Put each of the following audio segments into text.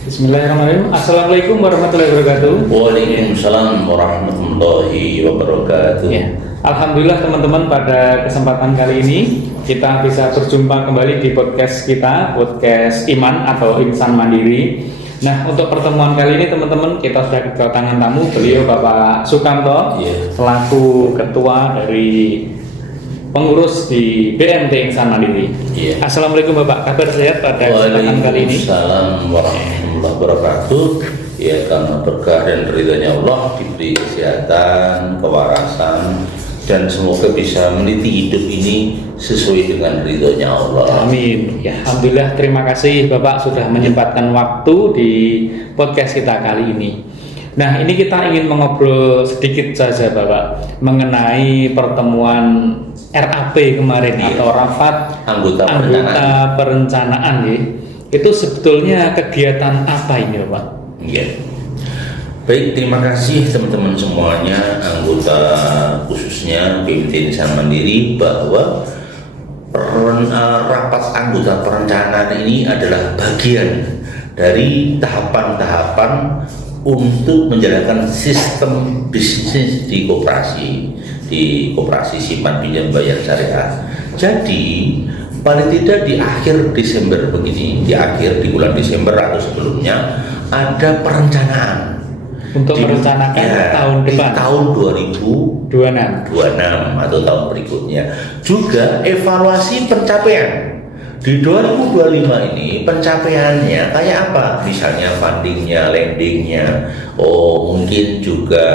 Bismillahirrahmanirrahim. Assalamualaikum warahmatullahi wabarakatuh. Waalaikumsalam warahmatullahi wabarakatuh. Ya. Alhamdulillah teman-teman, pada kesempatan kali ini kita bisa berjumpa kembali di podcast kita, podcast Iman atau Insan Mandiri. Nah, untuk pertemuan kali ini teman-teman, kita sudah kedatangan tamu, beliau Bapak Sukamto, selaku ketua dari pengurus di BMT Insan Mandiri. Assalamualaikum Bapak, kabar sehat pada kesempatan kali ini? Waalaikumsalam warahmatullahi wabarakatuh. Ya, karena berkah dan ridhonya Allah diberi kesehatan, kewarasan, dan semoga bisa meniti hidup ini sesuai dengan ridhonya Allah. Amin. Ya, alhamdulillah, terima kasih Bapak sudah menyempatkan waktu di podcast kita kali ini. Nah, ini kita ingin mengobrol sedikit saja Bapak mengenai pertemuan RAP kemarin atau rapat anggota perencanaan ya. Itu sebetulnya kegiatan apa ini Bapak? Iya. Baik, terima kasih teman-teman semuanya, anggota khususnya BMT Insan Mandiri, bahwa rapat anggota perencanaan ini adalah bagian dari tahapan-tahapan untuk menjalankan sistem bisnis di koperasi simpan pinjam bayar syariah. Jadi paling tidak di akhir Desember begini, di bulan Desember atau sebelumnya ada perencanaan untuk merencanakan tahun depan, tahun 2026 atau tahun berikutnya. Juga evaluasi pencapaian di 2025 ini, pencapaiannya kayak apa? Misalnya fundingnya, lendingnya, mungkin juga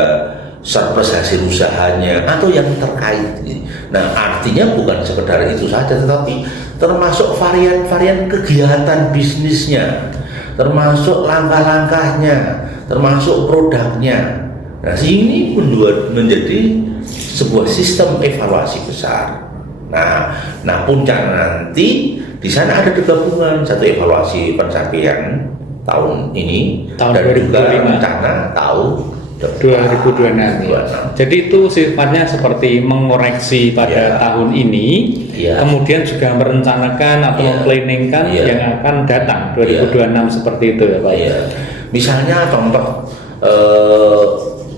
surplus hasil usahanya atau yang terkait. Nah, artinya bukan sekedar itu saja, tetapi termasuk varian-varian kegiatan bisnisnya, termasuk langkah-langkahnya, termasuk produknya. Nah, ini menjadi sebuah sistem evaluasi besar. Nah, puncak nanti di sana ada gabungan satu evaluasi pencapaian tahun ini dan 2025. Juga rencana tahun 2026. Jadi itu sifatnya seperti mengoreksi pada tahun ini, kemudian juga merencanakan atau memplanningkan yang akan datang 2026 seperti itu ya Pak. Misalnya contoh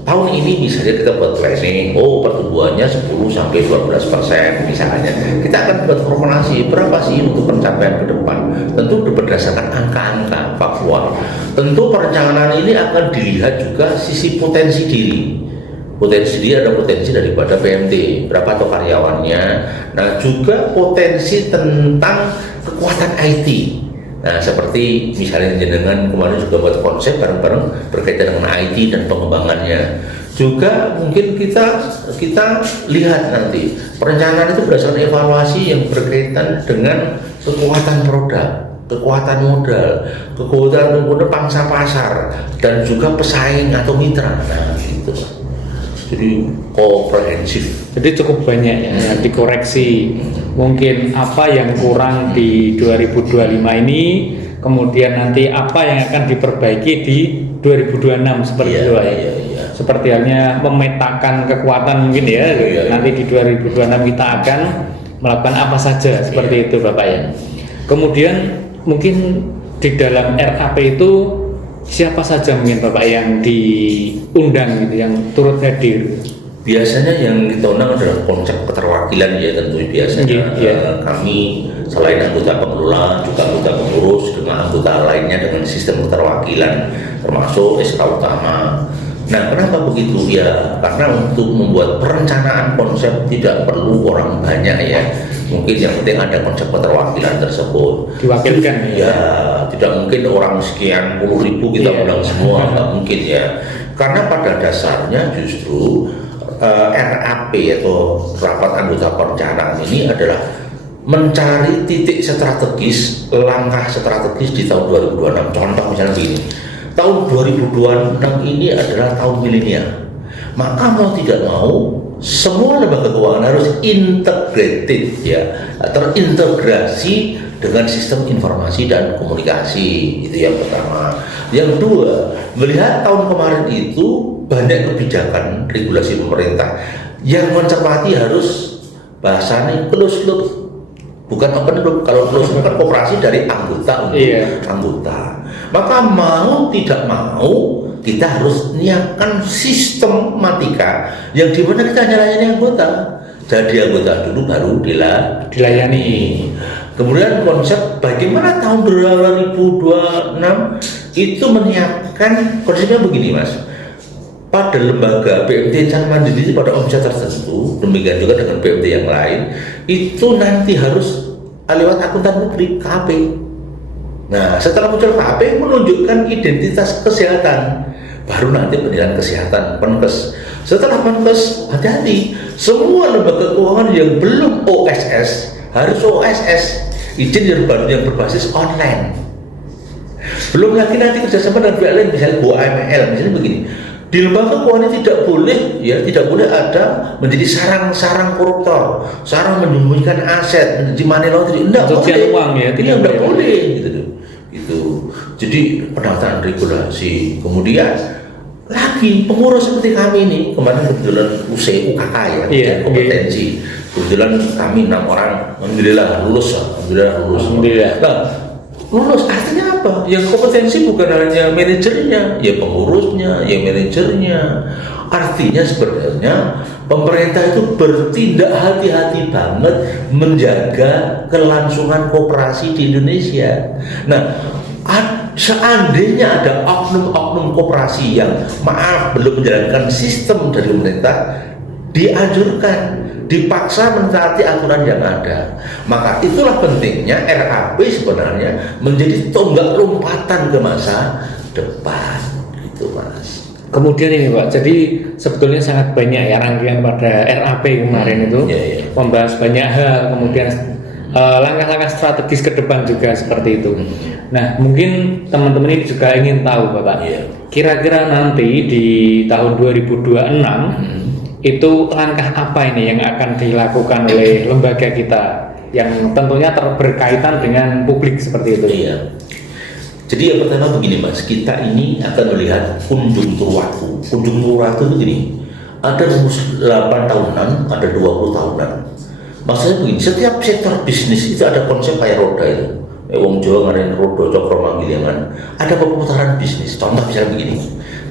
tahun ini misalnya kita buat planning, pertumbuhannya 10-12% misalnya. Kita akan buat formulasi berapa sih untuk pencapaian ke depan. Tentu berdasarkan angka-angka faktual. Tentu perencanaan ini akan dilihat juga sisi potensi diri. Potensi diri ada potensi daripada PMT, berapa tuh karyawannya. Nah, juga potensi tentang kekuatan IT. Nah, seperti misalnya jenengan kemarin juga buat konsep bareng-bareng berkaitan dengan IT dan pengembangannya. Juga mungkin kita lihat nanti perencanaan itu berdasarkan evaluasi yang berkaitan dengan kekuatan produk, kekuatan modal, kekuatan pangsa pasar, dan juga pesaing atau mitra. Nah, gitu. Jadi komprehensif. Jadi cukup banyak yang dikoreksi. Mungkin apa yang kurang di 2025 ini, kemudian nanti apa yang akan diperbaiki di 2026 seperti itu ya. Seperti halnya memetakan kekuatan mungkin ya. Nanti di 2026 kita akan melakukan apa saja seperti itu Bapak ya. Kemudian mungkin di dalam RAP itu siapa saja mungkin Bapak yang diundang gitu, yang turut hadir? Biasanya yang kita undang adalah konsep keterwakilan ya, tentu biasanya kami selain anggota pengelola juga anggota pengurus dengan anggota lainnya dengan sistem keterwakilan termasuk SK utama. Nah, kenapa begitu ya? Karena untuk membuat perencanaan konsep tidak perlu orang banyak ya. Mungkin yang penting ada konsep keterwakilan tersebut. Diwakilkan ya. Tidak mungkin orang sekian puluh ribu kita undang semua, nggak mungkin ya. Karena pada dasarnya justru RAP atau rapat anggota perencanaan ini adalah mencari titik strategis, langkah strategis di tahun 2026. Contoh misalnya begini, tahun 2026 ini adalah tahun milenial. Maka mau tidak mau semua lembaga keuangan harus integrated ya, terintegrasi dengan sistem informasi dan komunikasi. Itu yang pertama. Yang kedua, melihat tahun kemarin itu banyak kebijakan regulasi pemerintah yang mencermati harus bahasanya closed loop bukan open loop. Kalau closed loop kan koperasi dari anggota untuk anggota. Maka mau tidak mau kita harus menyiapkan sistematika yang dimana kita hanya layani anggota. Jadi anggota dulu baru dilayani. Kemudian konsep bagaimana tahun 2026 itu menyiapkan konsepnya begini Mas. Pada lembaga BMT Insan Mandiri pada omset tertentu, demikian juga dengan BMT yang lain, itu nanti harus lewat akuntan publik KAP. Nah, setelah muncul KAP menunjukkan identitas kesehatan, baru nanti penilaian kesehatan Penkes. Setelah Penkes, hati-hati, semua lembaga keuangan yang belum OSS harus OSS, izin yang baru yang berbasis online. Belum lagi nanti kerjasama dengan pihak lain, misalnya BUML, misalnya begini. Di lembaga keuangan tidak boleh ada menjadi sarang-sarang koruptor, sarang menyembunyikan aset, menjadi money laundering, tidak boleh. Uang ya, tidak boleh, gitu. Jadi pendaftaran regulasi, kemudian lagi pengurus seperti kami ini kemarin kebetulan UKK ya, kompetensi. Kebetulan kami 6 orang, alhamdulillah lulus. Nah, lulus artinya apa? Yang kompetensi bukan hanya manajernya, ya pengurusnya, ya manajernya. Artinya sebenarnya pemerintah itu bertindak hati-hati banget menjaga kelangsungan koperasi di Indonesia. Nah, seandainya ada oknum-oknum koperasi yang belum menjalankan sistem dari pemerintah, dianjurkan, dipaksa mentaati aturan yang ada. Maka itulah pentingnya RAP sebenarnya menjadi tonggak lompatan ke masa depan, gitu Mas. Kemudian ini Pak, jadi sebetulnya sangat banyak ya rangkaian pada RAP kemarin itu membahas banyak hal, kemudian langkah-langkah strategis ke depan juga seperti itu. Nah, mungkin teman-teman ini juga ingin tahu Bapak, kira-kira nanti di tahun 2026 itu langkah apa ini yang akan dilakukan oleh lembaga kita yang tentunya berkaitan dengan publik seperti itu? Iya. Jadi yang pertama begini Mas, kita ini akan melihat konjungtur waktu. Konjungtur waktu itu gini, ada 8 tahunan, ada 20 tahunan. Maksudnya begini, setiap sektor bisnis itu ada konsep kayak roda itu. Wong Jawa ngarain roda cokro manggilingan. Ada perputaran bisnis. Contoh misalnya begini,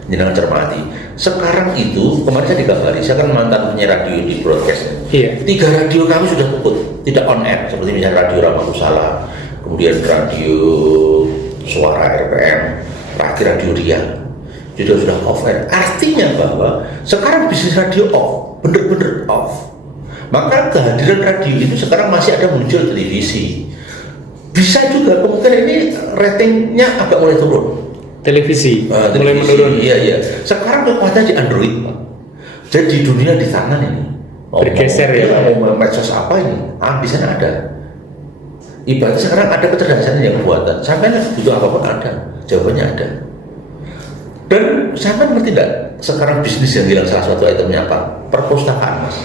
jangan cermati. Sekarang itu kemarin saya dikabari, saya kan mantan penyiar radio di broadcast. 3 radio kami sudah puput, tidak on air, seperti misalnya radio Ramakusala, kemudian radio Suara RPM, terakhir radio Ria, juga sudah off air. Artinya bahwa sekarang bisnis radio off, bener-bener off. Maka kehadiran radio itu sekarang masih ada muncul televisi. Bisa juga kemungkinan ini ratingnya agak mulai turun. Televisi mulai menurun. Iya. Sekarang kekuatan di Android, Pak. Jadi di dunia di tangan ini. Bergeser ya. Mau medsos apa ini? Di sana ada. Ibaratnya sekarang ada kecerdasan yang buatan. Sampai butuh apapun ada, jawabannya ada. Dan sampai ngerti tidak? Sekarang bisnis yang hilang salah satu itemnya apa? Perpustakaan, Mas.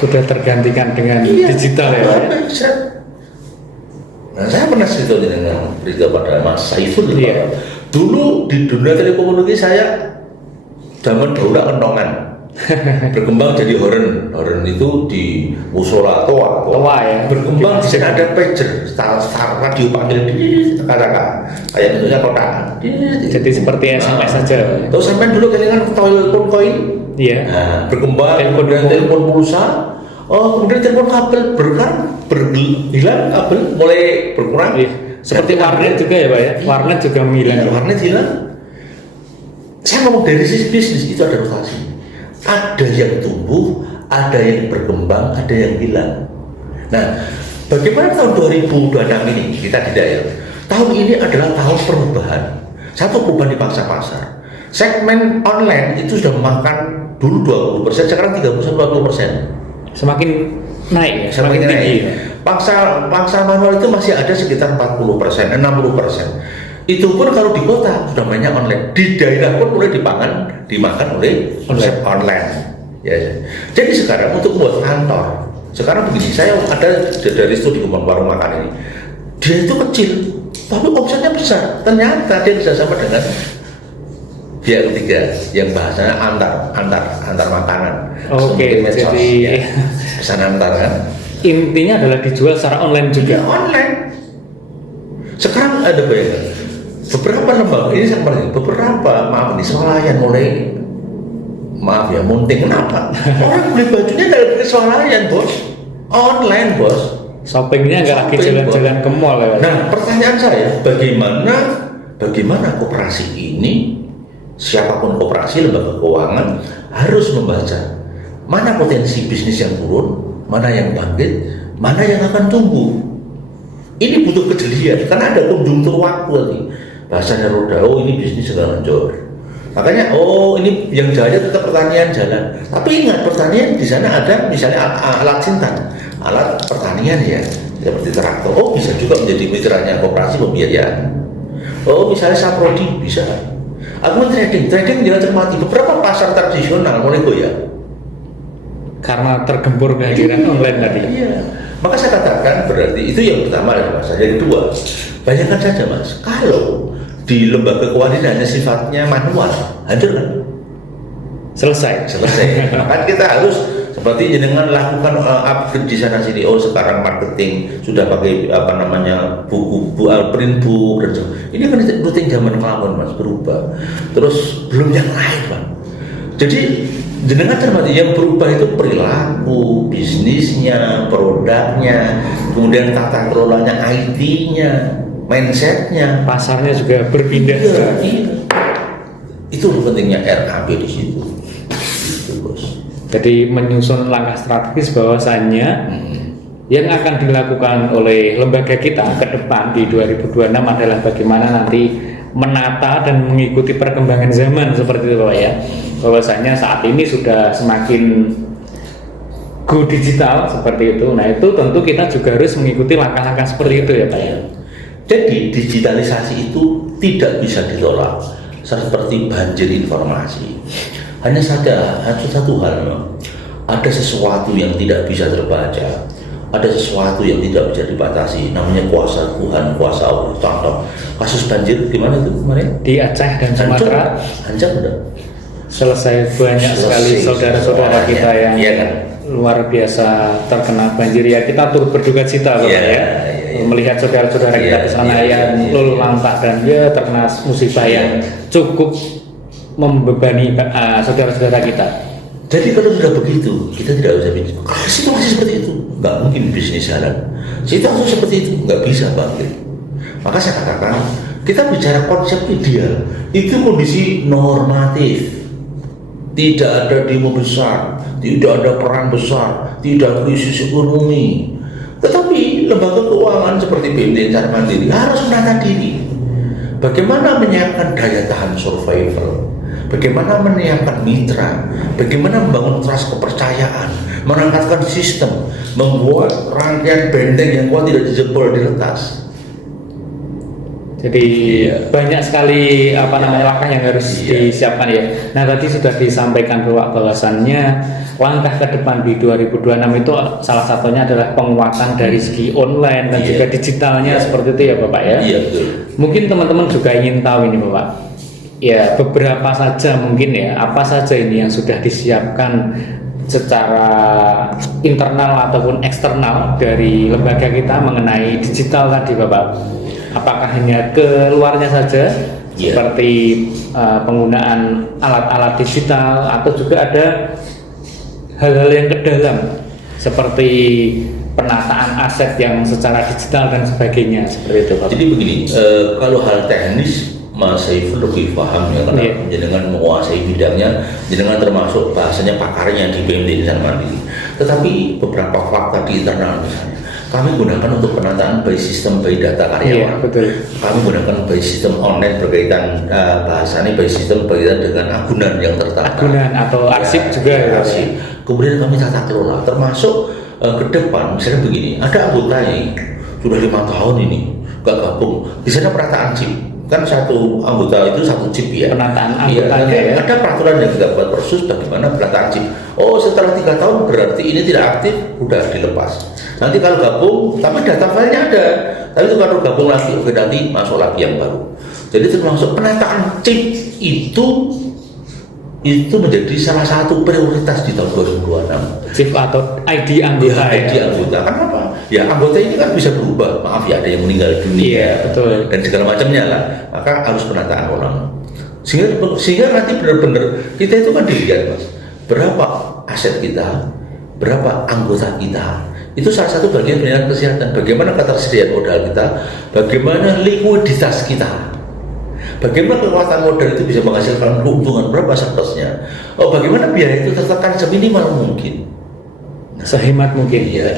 Sudah tergantikan dengan digital ya. Nah, saya pernah cerita dengan berita pada Mas Saiful. Dulu di dunia telekomunikasi saya zaman dahulu kentongan berkembang jadi horn itu di musola toa ya. Berkembang di sana ada pager, start radio panggil katakan kayak bentuknya kotak. Jadi seperti SMS saja. Terus sampai dulu kalian telepon koin. Iya. Nah, berkembang kemudian telepon pulsa. Kemudian telepon kabel berhilang, kabel mulai berkurang. Seperti warnet juga ya Pak ya. Warnet juga hilang. Warnet hilang. Saya ngomong dari sisi bisnis itu ada rotasi. Ada yang tumbuh, ada yang berkembang, ada yang hilang. Nah, bagaimana tahun 2026 ini? Kita tidak ya. Tahun ini adalah tahun perubahan. Satu, perubahan di pangsa pasar. Segmen online itu sudah memakan dulu 20%, sekarang 30-40%. Semakin naik ya, semakin tinggi. Pangsa manual itu masih ada sekitar 40%, 60%. Itu pun kalau di kota sudah banyak online, di daerah pun mulai dimakan oleh konsep online. Ya. Jadi sekarang untuk buat kantor, sekarang begini, saya ada dari studi warung makan ini, dia itu kecil, tapi omsetnya besar. Ternyata dia kerjasama dengan pihak ketiga yang bahasanya antar makanan. Oke, medsos, jadi pesan antar kan. intinya adalah dijual secara online juga. Ya, online. Sekarang ada bayangan beberapa lembaga ini sangat penting. Beberapa maaf nih swalayan mulai maaf ya munting. Kenapa? Orang beli bajunya dari swalayan bos, online bos. Shoppingnya nggak lagi Shopping, jalan-jalan ke mall ya. Nah pertanyaan saya, bagaimana koperasi ini, siapapun koperasi, lembaga keuangan harus membaca mana potensi bisnis yang turun, mana yang bangkit, mana yang akan tumbuh. Ini butuh kejelian, karena ada konjungtur waktu nih. Bahasanya roda, oh ini bisnis sedang hancur. Makanya, oh ini yang jaya tetap pertanian jalan. Tapi ingat, pertanian di sana ada misalnya alat sintan, alat pertanian ya, seperti traktor. Oh bisa juga menjadi mitranya koperasi pembiayaan. Oh misalnya saprodi bisa. Aku trading jangan cermati. Beberapa pasar tradisional mulai goyah. Karena tergempur kehadiran online tadi. Iya. Maka saya katakan berarti itu yang pertama adalah Mas. Yang kedua, bayangkan saja Mas, kalau di lembaga keuangan hanya sifatnya manual, hancur kan? Selesai. Maka kita harus seperti jenengan lakukan upgrade di sana sini. Oh sekarang marketing sudah pakai buku print book dan ini kan rutin zaman melawan Mas, berubah. Terus belum yang lain Pak. Jadi jenengan cermati yang berubah itu perilaku, bisnisnya, produknya, kemudian tata kelolanya, IT-nya, mindsetnya, pasarnya juga berpindah. Iya. Itu pentingnya RAB di situ. Gitu, Bos. Jadi menyusun langkah strategis bahwasannya yang akan dilakukan oleh lembaga kita ke depan di 2026 adalah bagaimana nanti menata dan mengikuti perkembangan zaman seperti itu Pak ya. Bahwasanya saat ini sudah semakin go digital seperti itu. Nah itu tentu kita juga harus mengikuti langkah-langkah seperti itu ya Pak ya. Jadi digitalisasi itu tidak bisa ditolak seperti banjir informasi. Hanya saja satu hal, ada sesuatu yang tidak bisa terbaca, ada sesuatu yang tidak bisa dibatasi. Namanya kuasa Tuhan, kuasa Allah. Contoh kasus banjir gimana itu kemarin di Aceh dan Sumatera, hancur udah. Selesai banyak sekali saudara-saudara kita yang kan? Luar biasa terkena banjir ya. Kita turut berduka cita melihat saudara-saudara kita di sana yang luluh lantak dan terkena musibah yang cukup membebani saudara-saudara kita. Jadi kalau sudah begitu, kita tidak bisa bisnis. Kalau situasi seperti itu, nggak mungkin bisnis jalan. Situasi seperti itu nggak bisa bangkit. Maka saya katakan, kita bicara konsep ideal, itu kondisi normatif. Tidak ada demo besar, tidak ada perang besar, tidak krisis ekonomi. Tetapi lembaga keuangan seperti BMT Insan Mandiri harus menata diri. Bagaimana menyiapkan daya tahan survival, bagaimana menyiapkan mitra, bagaimana membangun trust kepercayaan, menangkatkan sistem, membuat rangkaian benteng yang kuat tidak dijebol diretas. Jadi banyak sekali langkah yang harus disiapkan ya. Nah tadi sudah disampaikan bahwasannya langkah ke depan di 2026 itu salah satunya adalah penguatan dari segi online dan juga digitalnya seperti itu ya Bapak ya. Iya betul. Mungkin teman-teman juga ingin tahu ini Bapak. Ya beberapa saja mungkin ya, apa saja ini yang sudah disiapkan secara internal ataupun eksternal dari lembaga kita mengenai digital tadi Bapak. Apakah hanya keluarnya saja seperti penggunaan alat-alat digital atau juga ada hal-hal yang ke dalam seperti penataan aset yang secara digital dan sebagainya seperti itu Pak. Jadi begini, kalau hal teknis Mas Saiful lebih paham ya karena jenengan menguasai bidangnya, jenengan termasuk bahasanya pakarnya di BMT Insan Mandiri. Tetapi beberapa fakta di internal misalnya, kami gunakan untuk penataan by sistem by data karyawan. Betul. Kami gunakan by sistem online berkaitan bahasanya by sistem berkaitan dengan agunan yang tertata. Agunan atau arsip juga. Arsip. Kemudian kami tata kelola, termasuk ke depan misalnya begini, ada anggota yang sudah 5 tahun ini nggak gabung. Di sana penataan chip. Kan satu anggota itu satu chip ya. Penataan anggotanya Ada peraturan yang kita buat persus bagaimana penataan chip. Oh setelah 3 tahun berarti ini tidak aktif, udah dilepas. Nanti kalau gabung, tapi data filenya ada. Tapi itu kalau gabung lagi, oke nanti masuk lagi yang baru. Jadi termasuk penataan chip itu itu menjadi salah satu prioritas di tahun 2026. Chief atau ID anggota. Ya, ID anggota. Kenapa? Ya anggota ini kan bisa berubah. Maaf ya, ada yang meninggal dunia. Iya, betul. Dan segala macamnya lah. Maka harus penataan ulang. Sehingga nanti benar-benar kita itu kan dilihat, Mas. Berapa aset kita, berapa anggota kita. Itu salah satu bagian penilaian kesehatan. Bagaimana ketersediaan modal kita, bagaimana likuiditas kita. Bagaimana kekuatan modal itu bisa menghasilkan keuntungan berapa suksesnya? Bagaimana biaya itu tertekan seminimal mungkin. Sehemat mungkin. Iya.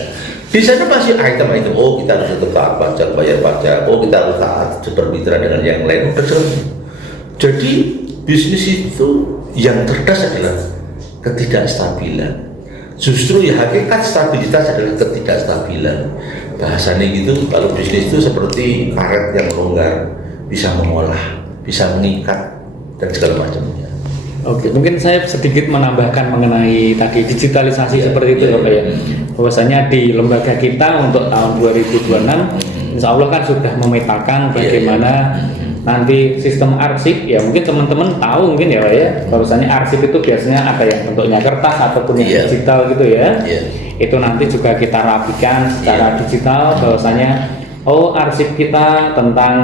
Di sana masih item-item. Kita harus tetap pajak, bayar pajak. Kita harus taat bermitra dengan yang lain. Jadi bisnis itu yang cerdas adalah ketidakstabilan. Justru ya hakikat stabilitas adalah ketidakstabilan. Bahasanya gitu, kalau bisnis itu seperti karet yang longgar, bisa mengolah, bisa mengikat dan segala macamnya. Oke, mungkin saya sedikit menambahkan mengenai tadi digitalisasi seperti itu Bapak ya. Bahwasanya di lembaga kita untuk tahun 2026 Insya Allah kan sudah memetakan bagaimana nanti sistem arsip ya, mungkin teman-teman tahu mungkin ya Pak ya, bahwasanya arsip itu biasanya ada yang bentuknya kertas ataupun yang digital gitu ya. Itu nanti juga kita rapikan secara digital, bahwasanya arsip kita tentang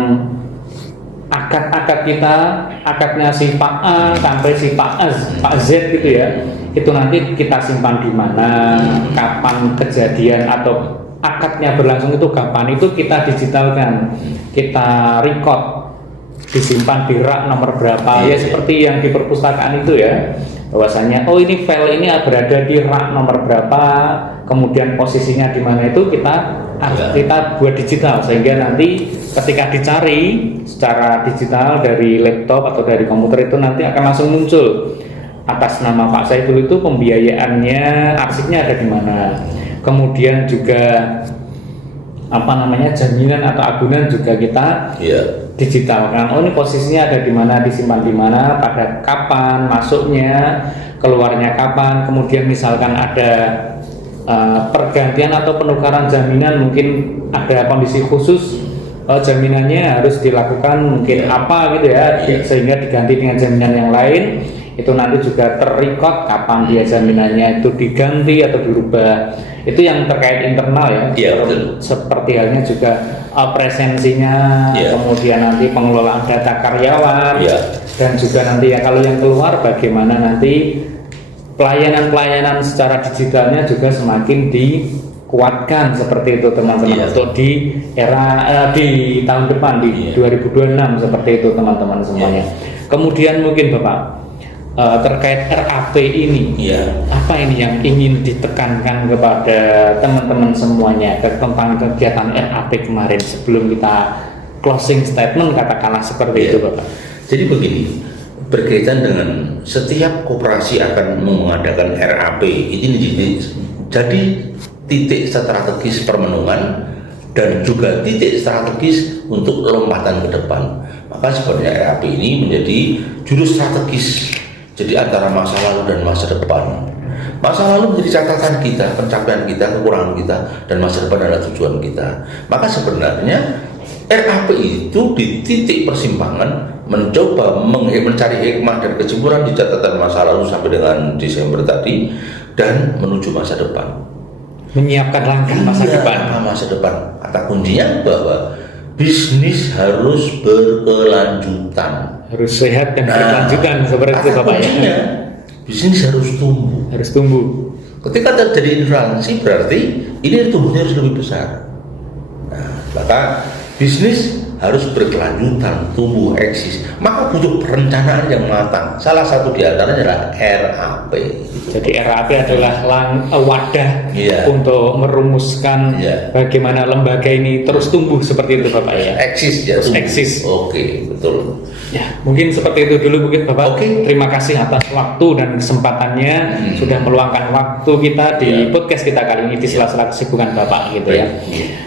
akad-akad kita, akadnya si Pak A sampai si Pak Z gitu ya, itu nanti kita simpan di mana, kapan kejadian atau akadnya berlangsung itu kapan, itu kita digitalkan, kita record, disimpan di rak nomor berapa ya, seperti yang di perpustakaan itu ya, bahwasanya ini file ini berada di rak nomor berapa, kemudian posisinya di mana, itu kita buat digital sehingga nanti ketika dicari secara digital dari laptop atau dari komputer itu nanti akan langsung muncul atas nama Pak Saiful itu pembiayaannya, arsipnya ada di mana. Kemudian juga jaminan atau agunan juga kita digitalkan. Ini posisinya ada di mana, disimpan di mana, pada kapan masuknya, keluarnya kapan. Kemudian misalkan ada pergantian atau penukaran jaminan, mungkin ada kondisi khusus, jaminannya harus dilakukan mungkin apa gitu ya, sehingga diganti dengan jaminan yang lain, itu nanti juga terrecord kapan dia jaminannya itu diganti atau dirubah. Itu yang terkait internal ya, seperti halnya juga presensinya, kemudian nanti pengelolaan data karyawan, dan juga nanti ya kalau yang keluar bagaimana nanti pelayanan secara digitalnya juga semakin dikuatkan seperti itu teman-teman, untuk di era di tahun depan di 2026 seperti itu teman-teman semuanya. Kemudian mungkin Bapak terkait RAP ini, apa ini yang ingin ditekankan kepada teman-teman semuanya tentang kegiatan RAP kemarin sebelum kita closing statement katakanlah seperti itu Bapak? Jadi begini, berkaitan dengan setiap koperasi akan mengadakan RAP ini jadi titik strategis permenungan dan juga titik strategis untuk lompatan ke depan. Maka sebenarnya RAP ini menjadi jurus strategis, jadi antara masa lalu dan masa depan. Masa lalu menjadi catatan kita, pencapaian kita, kekurangan kita, dan masa depan adalah tujuan kita. Maka sebenarnya RAP itu di titik persimpangan mencoba mencari hikmah dan kesimpulan di catatan masa lalu sampai dengan Desember tadi dan menuju masa depan. Menyiapkan langkah masa depan. Masa depan. Kata kuncinya bahwa bisnis harus berkelanjutan. Harus sehat dan berkelanjutan seperti itu Bapak ya. Bisnis harus tumbuh. Harus tumbuh. Ketika terjadi inflasi berarti ini tumbuhnya harus lebih besar. Maka bisnis harus berkelanjutan, tumbuh, eksis. Maka butuh perencanaan yang matang. Salah satu di antaranya adalah RAP. Jadi RAP adalah wadah untuk merumuskan bagaimana lembaga ini terus tumbuh seperti itu Bapak ya. Eksis ya. Eksis. Oke, betul. Ya, mungkin seperti itu dulu mungkin Bapak. Terima kasih atas waktu dan kesempatannya sudah meluangkan waktu kita di podcast kita kali ini di sela-sela kesibukan Bapak gitu ya.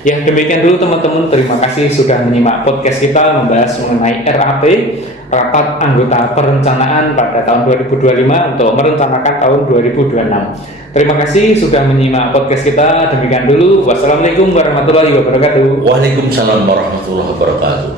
Ya, demikian dulu teman-teman. Terima kasih sudah menyimak podcast kita membahas mengenai RAP, rapat anggota perencanaan pada tahun 2025 untuk merencanakan tahun 2026. Terima kasih sudah menyimak podcast kita. Demikian dulu. Wassalamualaikum warahmatullahi wabarakatuh. Waalaikumsalam warahmatullahi wabarakatuh.